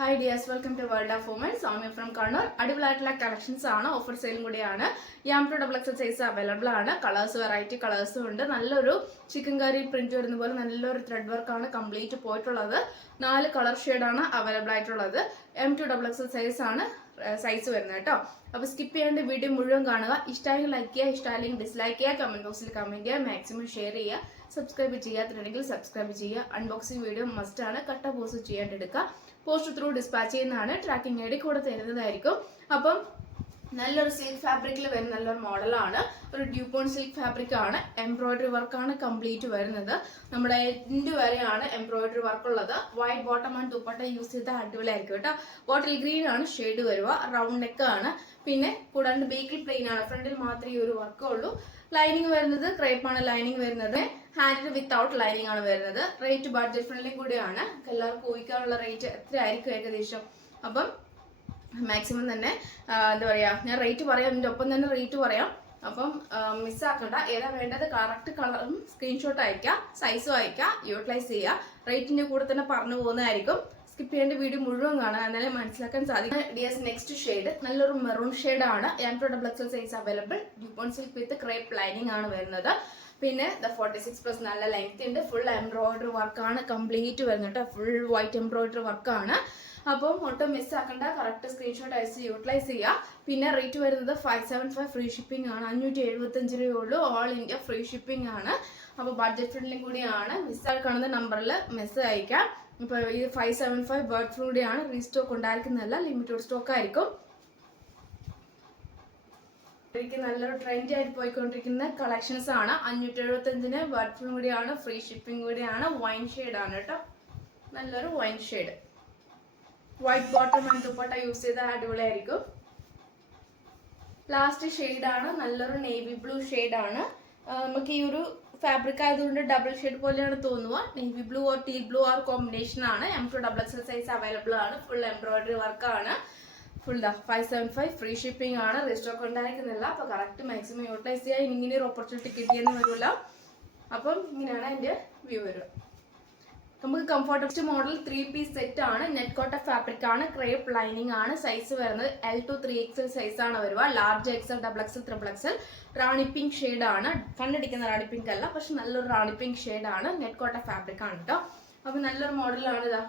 Hi dears, welcome to World of Women. Soumya from Kannur. അടിപൊളിയായിട്ടുള്ള collections ആണ്, offer സെയിലും കൂടിയാണ്. M2XX size available ആണ്. Colours variety കളേഴ്സും ഉണ്ട്. നല്ലൊരു ചിക്കൻ കറി പ്രിന്റ് വരുന്ന പോലെ നല്ലൊരു ത്രെഡ് വർക്ക് ആണ് കംപ്ലീറ്റ് പോയിട്ടുള്ളത്. 4 കളർ ഷെയ്ഡാണ് അവൈലബിൾ ആയിട്ടുള്ളത്. M2XX സൈസ് ആണ് സൈസ് വരുന്നത് കേട്ടോ. അപ്പോൾ സ്കിപ്പ് ചെയ്യേണ്ട വീഡിയോ മുഴുവൻ കാണുക. ഇഷ്ടമായെങ്കിൽ ലൈക്ക് ചെയ്യുക, ഇഷ്ടമായില്ലെങ്കിൽ ഡിസ്ലൈക്ക് ചെയ്യുക, കമന്റ് ബോക്സിൽ കമന്റ് ചെയ്യുക, മാക്സിമം ഷെയർ ചെയ്യുക. സബ്സ്ക്രൈബ് ചെയ്യാത്തിട്ടുണ്ടെങ്കിൽ സബ്സ്ക്രൈബ് ചെയ്യുക. അൺബോക്സിംഗ് വീഡിയോ മസ്റ്റ് ആണ്, കട്ട പോസ്റ്റ് ചെയ്യാണ്ടെടുക്കുക. പോസ്റ്റ് ത്രൂ ഡിസ്പാച്ച് ചെയ്യുന്നതാണ്. ട്രാക്കിംഗ് ഐഡി കൂടെ തരുന്നതായിരിക്കും. അപ്പം നല്ലൊരു സിൽക്ക് ഫാബ്രിക്കിൽ വരുന്ന നല്ലൊരു മോഡലാണ്. ഒരു ഡ്യൂപോൺ സിൽക്ക് ഫാബ്രിക് ആണ്. എംബ്രോയിഡറി വർക്കാണ് കംപ്ലീറ്റ് വരുന്നത്. നമ്മുടെ എൻഡ് വരെയാണ് എംബ്രോയിഡറി വർക്ക് ഉള്ളത്. White bottom and dupatta use ചെയ്താൽ അടിപൊളിയായിരിക്കും കേട്ടോ. ബോട്ടിൽ ഗ്രീൻ ആണ് ഷെയ്ഡ് വരിക. റൗണ്ട് നെക്ക് ആണ്. പിന്നെ കൂടാണ്ട് ബേക്കിൽ പ്ലെയിൻ ആണ്. ഫ്രണ്ടിൽ മാത്രമേ ഈ ഒരു വർക്ക് ഉള്ളൂ. ലൈനിങ് വരുന്നത് ക്രേപ്പ് ആണ്. ലൈനിങ് വരുന്നത് ഹാൻഡിൽ വിത്തൗട്ട് ലൈനിങ് ആണ് വരുന്നത്. റേറ്റ് ബഡ്ജറ്റ് ഫ്രണ്ട്ലി കൂടിയാണ്. എല്ലാവർക്കും ഊഹിക്കാനുള്ള റേറ്റ് എത്ര ആയിരിക്കും ഏകദേശം. അപ്പം മാക്സിമം തന്നെ എന്താ പറയുക, ഞാൻ റേറ്റ് പറയാം, ഇതിൻ്റെ ഒപ്പം തന്നെ റേറ്റ് പറയാം. അപ്പം മിസ്സാക്കണ്ട. ഏതാ വേണ്ടത് കറക്റ്റ് കളറും സ്ക്രീൻഷോട്ട് അയക്കുക, സൈസും അയക്കുക, യൂട്ടിലൈസ് ചെയ്യുക. റേറ്റിൻ്റെ കൂടെ തന്നെ പറഞ്ഞു പോകുന്നതായിരിക്കും. സ്കിപ്പ് ചെയ്യേണ്ട വീഡിയോ മുഴുവൻ കാണാൻ, എന്നാലേ മനസ്സിലാക്കാൻ സാധിക്കും. ഡിയസ് നെക്സ്റ്റ് ഷെയ്ഡ് നല്ലൊരു മെറൂൺ ഷെയ്ഡാണ്. M2XX size available. Dupion silk with crepe lining ആണ് വരുന്നത്. പിന്നെ 46+ നല്ല ലെങ്ത് ഉണ്ട്. ഫുൾ എംബ്രോയിഡറി വർക്കാണ് കംപ്ലീറ്റ് വരുന്നത് കേട്ടോ. ഫുൾ വൈറ്റ് എംബ്രോയിഡറി വർക്കാണ്. അപ്പം ഒട്ടും മിസ്സാക്കണ്ട. കറക്റ്റ് സ്ക്രീൻഷോട്ട് അയച്ച് യൂട്ടിലൈസ് ചെയ്യുക. പിന്നെ റേറ്റ് വരുന്നത് 575 ഫ്രീ ഷിപ്പിംഗ് ആണ്. 575 രൂപയുള്ളൂ. ഓൾ ഇന്ത്യ ഫ്രീ ഷിപ്പിംഗ് ആണ്. അപ്പോൾ ബഡ്ജറ്റ് ഫ്രണ്ട്ലി കൂടിയാണ്. മിസ്സായി കാണുന്ന നമ്പറിൽ മെസ്സേജ് അയക്കാം. ഇപ്പോൾ ഈ 575 ബർഡ് ഫ്ലൂ കൂടിയാണ്. റീസ്റ്റോക്ക് ഉണ്ടായിരിക്കുന്നതല്ല, ലിമിറ്റഡ് സ്റ്റോക്ക് ആയിരിക്കും. എനിക്ക് നല്ലൊരു ട്രെൻഡി ആയിട്ട് പോയിക്കൊണ്ടിരിക്കുന്ന കളക്ഷൻസ് ആണ്. 575 ബർഡ് ഫ്ലൂ കൂടിയാണ്. ഫ്രീ ഷിപ്പിംഗ് കൂടിയാണ്. വൈൻ ഷെയ്ഡ് ആണ് കേട്ടോ. നല്ലൊരു wine shade. White bottom and dupatta use ചെയ്താൽ അടിപൊളിയായിരിക്കും. ലാസ്റ്റ് ഷെയ്ഡാണ് നല്ലൊരു നേവി ബ്ലൂ ഷെയ്ഡാണ്. നമുക്ക് ഈ ഒരു ഫാബ്രിക് ആയതുകൊണ്ട് ഡബിൾ ഷെയ്ഡ് പോലെയാണ് തോന്നുക. Navy blue or teal blue are combination ആണ്. M2XX സൈസ് അവൈലബിൾ ആണ്. ഫുൾ എംബ്രോയിഡറി വർക്കാണ്. ഫുൾ 575 ഫ്രീ ഷിപ്പിംഗ് ആണ്. റീസ്റ്റോക്ക് ഉണ്ടായിരിക്കുന്നില്ല. അപ്പോൾ കറക്റ്റ് മാക്സിമം യൂട്ടിലൈസ് ചെയ്യുക. ഇങ്ങനെ ഒരു ഓപ്പർച്യൂണിറ്റി കിട്ടിയെന്ന് വരില്ല. അപ്പം ഇങ്ങനെയാണ് എൻ്റെ വ്യൂ വരിക. നമുക്ക് കംഫർട്ടബിൾ മോഡൽ 3 പീസ് സെറ്റ് ആണ്. നെറ്റ് കോട്ട ഫാബ്രിക് ആണ്. ക്രേപ്പ് ലൈനിങ് ആണ്. സൈസ് വരുന്നത് L to 3XL സൈസ് ആണ് വരിക. Large XL, XXL, XXL. റാണി പിങ്ക് ഷെയ്ഡ് ആണ്. കണ്ടടിക്കുന്ന റാണി പിങ്ക് അല്ല, പക്ഷെ നല്ലൊരു റാണി പിങ്ക് ഷെയ്ഡ് ആണ്. നെറ്റ് കോട്ട ഫാബ്രിക് ആണ് കേട്ടോ. അപ്പൊ നല്ലൊരു മോഡലാണ്. ഇതാ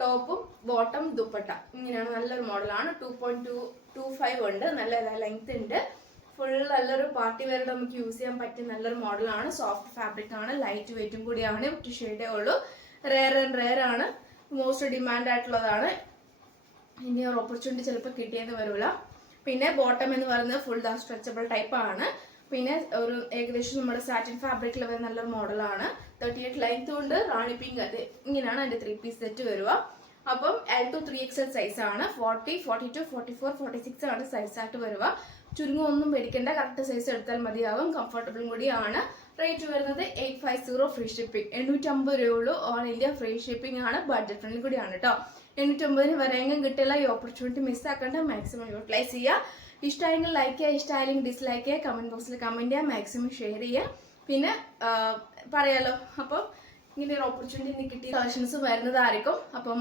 ടോപ്പും ബോട്ടം ദുപ്പട്ട ഇങ്ങനെയാണ്. നല്ലൊരു മോഡലാണ്. 2.25 ഉണ്ട്. നല്ല ലെങ്ത് ഉണ്ട്. ഫുൾ നല്ലൊരു പാർട്ടി വെയർ നമുക്ക് യൂസ് ചെയ്യാൻ പറ്റിയ നല്ലൊരു മോഡലാണ്. സോഫ്റ്റ് ഫാബ്രിക് ആണ്. ലൈറ്റ് വെയിറ്റും കൂടിയാണ്. ഒറ്റ ഷെയ്ഡേ ഉള്ളൂ. റെയർ ആണ്. മോസ്റ്റ് ഡിമാൻഡ് ആയിട്ടുള്ളതാണ്. ഇനി ഒരു ഓപ്പർച്യൂണിറ്റി ചിലപ്പോൾ കിട്ടിയെന്ന് വരില്ല. പിന്നെ ബോട്ടം എന്ന് പറയുന്നത് ഫുൾ സ്ട്രെച്ചബിൾ ടൈപ്പ് ആണ്. പിന്നെ ഒരു ഏകദേശം നമ്മുടെ സാറ്റിൻ ഫാബ്രിക്കിൽ വരുന്ന നല്ലൊരു മോഡലാണ്. 38 ലെങ്ത് ഉണ്ട്. റാണി പിങ്ക്. അത് ഇങ്ങനെയാണ് അതിന്റെ 3 പീസ് സെറ്റ് വരിക. അപ്പം L to 3XL സൈസ് ആണ്. 40, 42, 44, 46 ആണ് സൈസ് ആയിട്ട് വരിക. ചുരുങ്ങൊന്നും പേടിക്കേണ്ട. കറക്റ്റ് സൈസ് എടുത്താൽ മതിയാവും. കംഫർട്ടബിളും കൂടിയാണ്. റേറ്റ് വരുന്നത് 850 ഫ്രീ ഷിപ്പിംഗ്. 850 രൂപയുള്ളൂ. ഓൾ ഇന്ത്യ ഫ്രീ ഷിപ്പിംഗ് ആണ്. ബഡ്ജറ്റ് ഫ്രണ്ട്ലി കൂടിയാണ് കേട്ടോ. 850 വരെയെങ്കിലും കിട്ടില്ല. ഈ ഓപ്പർച്യൂണിറ്റി മിസ്സാക്കേണ്ട. മാക്സിമം യൂട്ടിലൈസ് ചെയ്യുക. ഇഷ്ടമായെങ്കിൽ ലൈക്ക് ചെയ്യുക, ഇഷ്ടമായെങ്കിൽ ഡിസ്ലൈക്ക് ചെയ്യുക, കമന്റ് ബോക്സിൽ കമന്റ് ചെയ്യുക, മാക്സിമം ഷെയർ ചെയ്യുക. പിന്നെ പറയാലോ, അപ്പം ഇങ്ങനെ ഒരു ഓപ്പർച്യൂണിറ്റി ഇനി കിട്ടിയ കളക്ഷൻസ് വരുന്നതായിരിക്കും. അപ്പം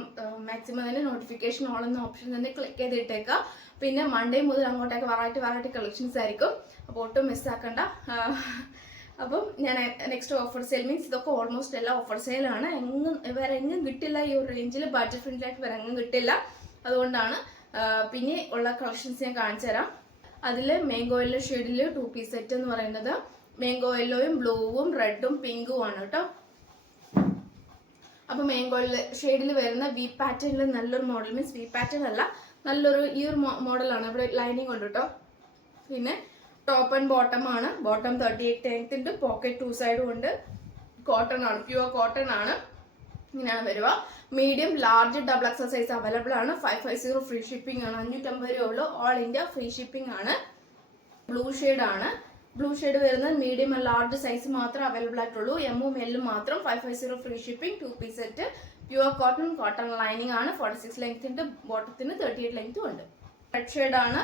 മാക്സിമം തന്നെ നോട്ടിഫിക്കേഷൻ ഓൾ എന്ന ഓപ്ഷൻ തന്നെ ക്ലിക്ക് ചെയ്തിട്ടേക്കുക. പിന്നെ മൺഡേ മുതൽ അങ്ങോട്ടേക്ക് വെറൈറ്റി കളക്ഷൻസ് ആയിരിക്കും. അപ്പോൾ ഒട്ടും മിസ്സാക്കണ്ട. അപ്പം ഞാൻ നെക്സ്റ്റ് ഓഫർ സെയിൽ മീൻസ് ഇതൊക്കെ ഓൾമോസ്റ്റ് എല്ലാം ഓഫർ സെയിലാണ്. വേറെ എങ്ങും കിട്ടില്ല. ഈ ഒരു റേഞ്ചിൽ ബഡ്ജറ്റ് ഫ്രണ്ട്ലി ആയിട്ട് വേറെ എങ്ങും കിട്ടില്ല. അതുകൊണ്ടാണ് പിന്നെ ഉള്ള കളക്ഷൻസ് ഞാൻ കാണിച്ചു തരാം. അതിൽ മാംഗോ യെല്ലോ ഷെയ്ഡിൽ 2 പീസ് സെറ്റ് എന്ന് പറയുന്നത് മാംഗോ യെല്ലോയും ബ്ലൂവും റെഡും പിങ്കും ആണ് കേട്ടോ. അപ്പൊ മാംഗോ ഷെയ്ഡിൽ വരുന്ന വി പാറ്റേണിൽ നല്ലൊരു മോഡൽ, മീൻസ് വി പാറ്റേൺ അല്ല, നല്ലൊരു ഈ ഒരു മോഡലാണ്. ഇവിടെ ലൈനിങ് ഉണ്ട് കേട്ടോ. പിന്നെ ടോപ്പ് ആൻഡ് ബോട്ടം ആണ്. ബോട്ടം 38 ലെങ്ത് ഉണ്ട്. പോക്കറ്റ് 2 സൈഡും ഉണ്ട്. കോട്ടൺ ആണ്. പ്യുവർ കോട്ടൺ ആണ്. ഇങ്ങനെയാണ് വരിക. Medium, large, XXL size available ആണ്. 550 ഫ്രീ ഷിപ്പിംഗ് ആണ്. 550 രൂപ ഉള്ളൂ. ഓൾ ഇന്ത്യ ഫ്രീ ഷിപ്പിംഗ് ആണ്. ബ്ലൂ ഷെയ്ഡ് ആണ്. ബ്ലൂ ഷെയ്ഡ് വരുന്നത് മീഡിയം ആൻഡ് ലാർജ് സൈസ് മാത്രം അവൈലബിൾ ആയിട്ടുള്ളൂ. എമ്മും എല്ലും മാത്രം. 550 free shipping. 2 piece set. Pure cotton lining ആണ്. 46 ലെങ്ത് ഉണ്ട്. ബോട്ടത്തിന് 38 ലെങ്ത്തും ഉണ്ട്. റെഡ് ഷെയ്ഡ് ആണ്.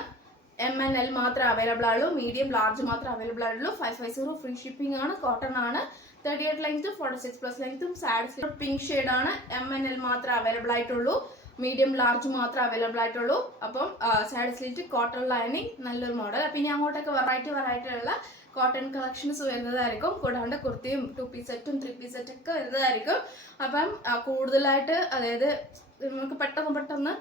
M and L മാത്രമേ അവൈലബിൾ ആയുള്ളൂ. മീഡിയം, ലാർജ് മാത്രമേ അവൈലബിൾ ആയുള്ളൂ. 550 ഫ്രീ ഷിപ്പിംഗ് ആണ്. കോട്ടൺ ആണ്. 38 ലെങ്ത്, 46+ ലെങ്ത്തും. സാഡ്സ് പിങ്ക് ഷെയ്ഡ് ആണ്. M and L മാത്രമേ അവൈലബിൾ ആയിട്ടുള്ളൂ. മീഡിയം ലാർജ് മാത്രമേ അവൈലബിൾ ആയിട്ടുള്ളൂ. അപ്പം സൈഡ് സ്ലിറ്റ് കോട്ടൺ ലൈനിങ് നല്ലൊരു മോഡൽ. അപ്പം ഇനി അങ്ങോട്ടൊക്കെ വെറൈറ്റി ഉള്ള കോട്ടൺ കളക്ഷൻസ് വരുന്നതായിരിക്കും. കൂടാണ്ട് കുർത്തിയും 2 പീസ് സെറ്റും 3 പീസ് സെറ്റും ഒക്കെ വരുന്നതായിരിക്കും. അപ്പം കൂടുതലായിട്ട് അതായത് നമുക്ക് പെട്ടെന്ന്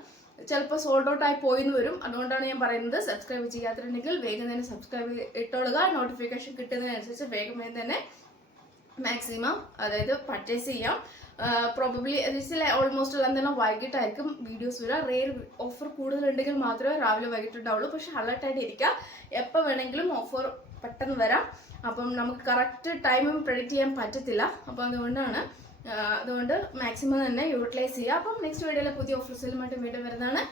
ചിലപ്പോൾ സോൾഡ് ഔട്ട് ആയി പോയിന്ന് വരും. അതുകൊണ്ടാണ് ഞാൻ പറയുന്നത്, സബ്സ്ക്രൈബ് ചെയ്യാത്തിട്ടുണ്ടെങ്കിൽ വേഗം തന്നെ സബ്സ്ക്രൈബ് ഇട്ടോളുക. നോട്ടിഫിക്കേഷൻ കിട്ടുന്നതിനനുസരിച്ച് വേഗം തന്നെ മാക്സിമം അതായത് പർച്ചേസ് ചെയ്യാം. പ്രോബബ്ലി ഓൾമോസ്റ്റ് എല്ലാം തന്നെ വൈകിട്ടായിരിക്കും വീഡിയോസ് വരിക. റെയർ ഓഫർ കൂടുതലുണ്ടെങ്കിൽ മാത്രമേ രാവിലെ വൈകിട്ടുണ്ടാവുള്ളൂ. പക്ഷെ അലർട്ടായിട്ട് ഇരിക്കുക, എപ്പോൾ വേണമെങ്കിലും ഓഫർ പെട്ടെന്ന് വരാം. അപ്പം നമുക്ക് കറക്റ്റ് ടൈമും പ്രെഡിക്റ്റ് ചെയ്യാൻ പറ്റത്തില്ല. അപ്പോൾ അതുകൊണ്ട് മാക്സിമം തന്നെ യൂട്ടിലൈസ് ചെയ്യുക. അപ്പം നെക്സ്റ്റ് വീഡിയോയിൽ പുതിയ ഓഫേഴ്സിലുമായിട്ട് വീണ്ടും വരുന്നതാണ്.